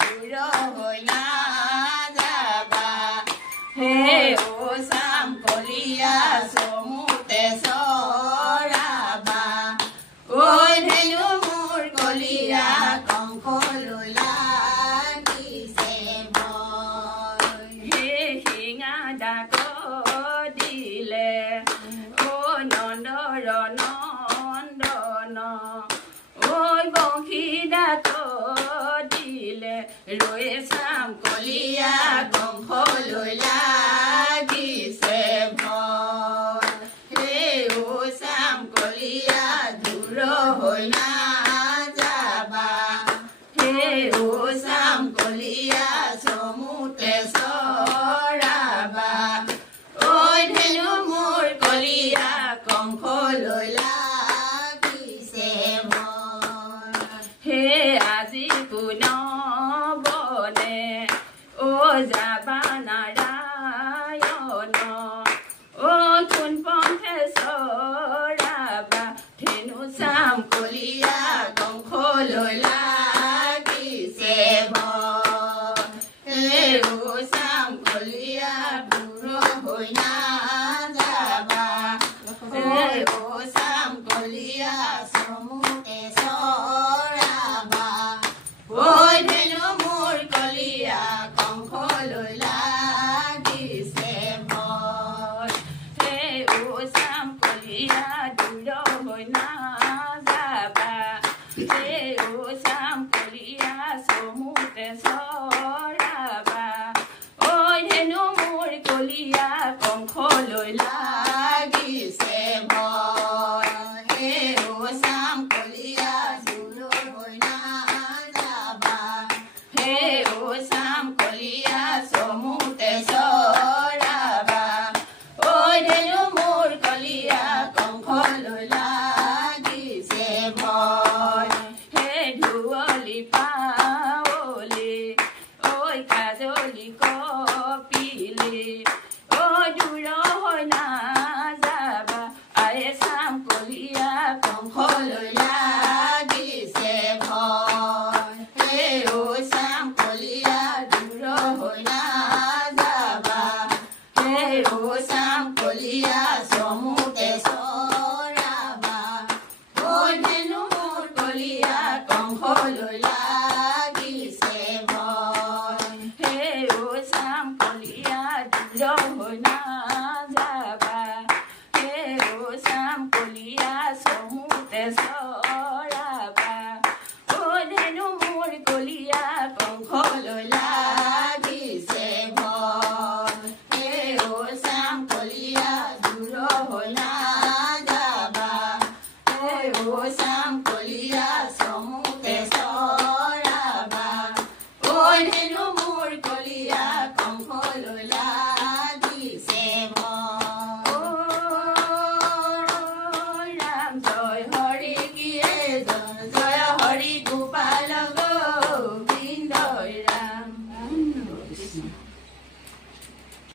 দূৰ হৈ নাযাবা হে ও চাম কলিয়া চমুতে চৰাবা ঐ ধেনু মোৰ কলিয়া কংকলৈ লাগিছে ভয় হে শিঙা ডাক দিলে ও নন্দৰ নন্দন ঐ বংশী ডাক দিলে ৰৈ চাম কলিয়া কংকলৈ লাগিছে ভয় হে ও চাম কলিয়া দূৰ হৈ নাযাবা হে ও চাম কলিয়া চমুতে চৰাবা ঐ ধেনু মোৰ কলিয়া কংকলৈ লাগিছে ভয় হে আজি কোন বনে ও যাবা নাৰায়ণ ও কোন পথে চৰাবা ধেনু চাম কলিয়া কংকলৈ লাগিছে ভয় হে ও চাম কলিয়া দূৰ হৈ নাযাবা হে ও চাম কলিয়া চমুতে চৰাবা ঐ ধেনু মোৰ কলিয়া কংকলৈ লাগিছে ভয় হে ও চাম কলিয়া দূৰ হৈ নাযাবা হে ও চাম কলিয়া চমুতে চৰাবা ঐ ধেনু মোৰ কলিয়া কংকলৈ লাগিছে ভয় হে ও চাম কলিয়া দূৰ হৈ নাযাবা হে ও চাম কলিয়া চমুতে চৰাবা ঐ ধেনু মোৰ কলিয়া কংকলৈ লাগিছে ভয় হে ধুৱলি পাৱলি ঐ কাজলি কপিলি ঐ দূৰ হৈ নাযাবা আয়ে চাম কলিয়া কংকলৈ লাগিছে ভয় হে ও চাম কলিয়া দূৰ হৈ নাযাবা হে ও চাম কলিয়া চমুতে চৰাবা ঐ ধেনু মোৰ কলিয়া কংকলৈ লাগিছে ভয় হে ও চাম কলিয়া দূৰ হৈ নাযাবা হে ও চাম কলিয়া চমুতে চৰাবা ঐ ধেনু মোৰ কলিয়া কংকলৈ